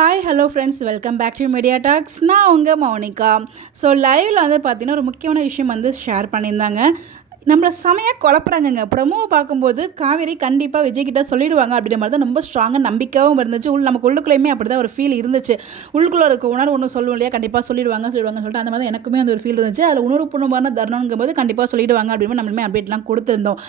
Hi hello friends, welcome back to Media Talks. நான் உங்கள் Mounika. So லைவில் வந்து பார்த்திங்கன்னா ஒரு முக்கியமான விஷயம் வந்து ஷேர் பண்ணியிருந்தாங்க. நம்மளை செமையாக குழப்புறாங்கங்க. ப்ரமோவை பார்க்கும்போது காவேரி கண்டிப்பாக விஜய்கிட்ட சொல்லிடுவாங்க அப்படின்ற மாதிரி தான் ரொம்ப ஸ்ட்ராங்காக நம்பிக்கையாகவும் இருந்துச்சு. நமக்கு உள்ளுக்குள்ளேயுமே அப்படி தான் ஒரு ஃபீல் இருந்துச்சு. உள்ளுக்குள்ளே இருக்க உணர்வு ஒன்று சொல்லுவோம் இல்லையா, கண்டிப்பாக சொல்லிடுவாங்கன்னு சொல்லிட்டு அந்த மாதிரி எனக்குமே அந்த ஒரு ஃபீல் இருந்துச்சு. அதில் உணர்வுபூர்வமான தருணங்கும் போது கண்டிப்பாக சொல்லிடுவாங்க அப்படின்னு நம்மளுமே அப்டேட்லாம் கொடுத்துருந்தோம்.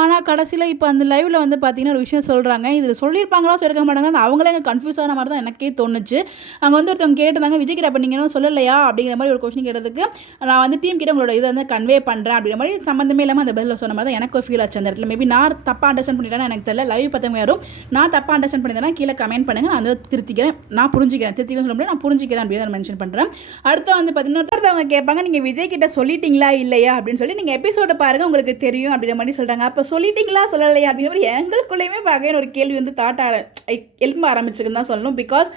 ஆனால் கடைசியில் இப்போ அந்த லைவில் வந்து பார்த்திங்கன்னா ஒரு விஷயம் சொல்கிறாங்க. இது சொல்லியிருப்பாங்களா சொல்லியிருக்க மாட்டாங்கன்னு அவங்களே அங்கே கன்ஃபியூஸ் ஆன மாதிரி தான் எனக்கே தோணுச்சு. அங்கே வந்து ஒருத்தவங்க கேட்டிருந்தாங்க, விஜய்கிட்ட அப்போ நீங்கள் சொல்லலையா அப்படிங்கிற மாதிரி ஒரு கொஸ்டின் கேட்டதுக்கு நான் வந்து டீம் கிட்ட உங்களோட இதை வந்து கன்வே பண்ணுறேன் அப்படிங்கிற மாதிரி சம்மந்தமே இல்லாமல் அந்த பதில் சொன்ன மாதிரி தான் எனக்கு ஃபீல் ஆச்சு. அந்த இடத்துல மேபி நான் தப்பாக அண்டர்ஸ்டாண்ட் பண்ணிட்டேன்னு எனக்கு தெரியல. லைவ் பார்த்தவங்க யாரும் நான் தப்பாக அண்டர்ஸ்டாண்ட் பண்ணியிருந்தேன்னா கீழே கமெண்ட் பண்ணுங்கள். நான் வந்து திருத்திக்கிறேன், நான் புரிஞ்சிக்கிறேன் சொல்ல முடியாது, நான் புரிஞ்சிக்கிறேன் அப்படின்னு மென்ஷன் பண்ணுறேன். அடுத்து வந்து பார்த்தீங்கன்னா அவங்க கேட்பாங்க, நீங்கள் விஜய் கிட்ட சொல்லிட்டீங்களா இல்லையா அப்படின்னு சொல்லி நீங்கள் எபிசோட பாருங்கள் உங்களுக்கு தெரியும் அப்படிங்கிற மாதிரி சொல்கிறாங்க. அப்போ சொல்லிட்டீங்களா சொல்லலையா அப்படிங்கிற மாதிரி எங்களுக்குள்ளேயுமே பார்க்க ஒரு கேள்வி வந்து எழும்ப ஆரம்பிச்சிருக்குன்னு தான் சொல்லணும். பிகாஸ்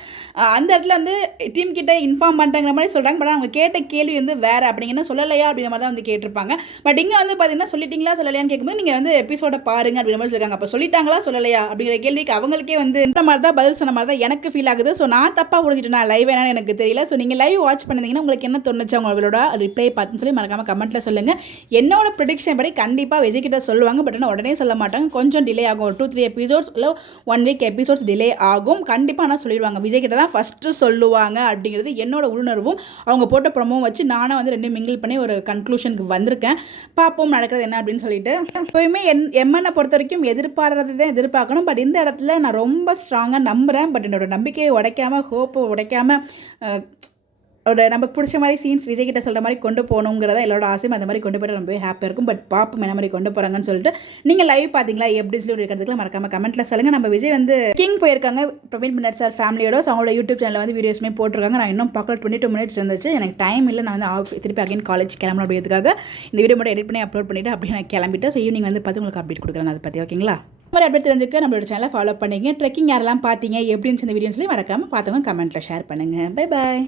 அந்த இடத்துல வந்து டீம் கிட்ட இன்ஃபார்ம் பண்ணுறங்கிற மாதிரி சொல்கிறாங்க. பட் அவங்க கேட்ட கேள்வி வந்து வேறு அப்படிங்கன்னா சொல்லலையா அப்படிங்கிற மாதிரி தான் வந்து கேட்டிருப்பாங்க. பட் இங்கே வந்து பார்த்தீங்கன்னா சொல்லிட்டீங்களா சொல்லலையான்னு கேட்கும்போது நீங்கள் வந்து எபிசோட பாருங்க அப்படிங்கிற மாதிரி சொல்லியிருக்காங்க. அப்போ சொல்லிட்டாங்களா சொல்லலையா அப்படிங்கிற கேள்விக்கு அவங்களுக்கே வந்து இந்த மாதிரி தான் பதில் சொன்ன மாதிரி தான் எனக்கு ஃபீல் ஆகுது. ஸோ நான் தப்பாக புரிஞ்சுட்டேன், லைவ் என்னன்னு எனக்கு தெரியல. ஸோ நீங்கள் லைவ் வாட்ச் பண்ணிருந்தீங்கன்னா உங்களுக்கு என்ன தோணுச்சு, அவங்களோட ரிப்ளை பார்த்துன்னு சொல்லி மறக்காமல் கமெண்ட்டில் சொல்லுங்கள். என்னோட ப்ரெடிக்ஷன் படி கண்டிப்பாக விஜய் கிட்ட சொல்லுவாங்க. பட் ஆனால் உடனே சொல்ல மாட்டாங்க, கொஞ்சம் டிலே ஆகும். ஒரு 2-3 எபிசோட்ஸ் இல்லை 1 வீக் எபிசோட்ஸ் டிலே ஆகும். கண்டிப்பாக ஆனால் சொல்லிடுவாங்க. விஜய் கிட்ட தான் ஃபஸ்ட்டு சொல்லுவாங்க அப்படிங்கிறது என்னோட உணர்வும் அவங்க போட்ட ப்ரொமோவும் வச்சு நானும் வந்து ரெண்டும் மிங்கிள் பண்ணி ஒரு கன்க்ளூஷனுக்கு வந்திருக்கேன். பார்ப்போம் நடக்கிறது என்ன அப்படின்னு சொல்லிட்டு. எப்போயுமே எம்மனை பொறுத்த வரைக்கும் எதிர்பார்றது தான் எதிர்பார்க்கணும். பட் இந்த இடத்துல நான் ரொம்ப ஸ்ட்ராங்காக நம்புகிறேன். பட் என்னோட நம்பிக்கையை உடைக்காமல், ஹோப்பை உடைக்காமல், நமக்கு பிடிச்ச மாதிரி சீன்ஸ் விஜய் கிட்ட சொல்கிற மாதிரி கொண்டு போகணுங்கிறத எல்லாரோட ஆசையும். அந்த மாதிரி கொண்டு போய்ட்டு ரொம்பவே ஹாப்பியாக இருக்கும். பட் பாப்போம் என்ன மாதிரி கொண்டு போகிறாங்கன்னு சொல்லிட்டு. நீங்கள் லைவ் பார்த்தீங்களா எப்படி சொல்லி இருக்கிறதுக்குலாம் மறக்காமல் கமெண்ட்டில் சொல்லுங்கள். நம்ம விஜய் வந்து கிங் போயிருக்காங்க பிரவீன் பின்னட் சார் ஃபேமிலியோட. ஸோ அவங்களோட யூடியூப் சேனலில் வந்து வீடியோஸுமே போட்டிருக்காங்க. நான் இன்னும் பார்க்கல, 22 மினிட்ஸ் இருந்துச்சு. எனக்கு டைம் இல்லை. நான் வந்து திருப்பி அகைன் காலேஜ் கிளம்பணும் அப்படிங்கிறதுக்காக இந்த வீடியோ மட்டும் எடிட் பண்ணி அப்லோட் பண்ணிவிட்டு அப்படியே நான் கிளம்பிட்டு. ஸோ ஈவினிங் வந்து பார்த்து உங்களுக்கு அப்டேட் கொடுக்குறேன் அதை பற்றி. ஓகேங்களா? மாதிரி அப்டேட் தெரிஞ்சுக்க நம்மளோட சேனலை ஃபாலோ பண்ணிங்க. ட்ரெக்கிங் யாரெல்லாம் பார்த்தீங்க எப்படின்னு இந்த வீடியோன்னு சொல்லி மறக்காமல் பார்த்தவங்க கமெண்ட்டில் ஷேர் பண்ணுங்கள். Bye bye.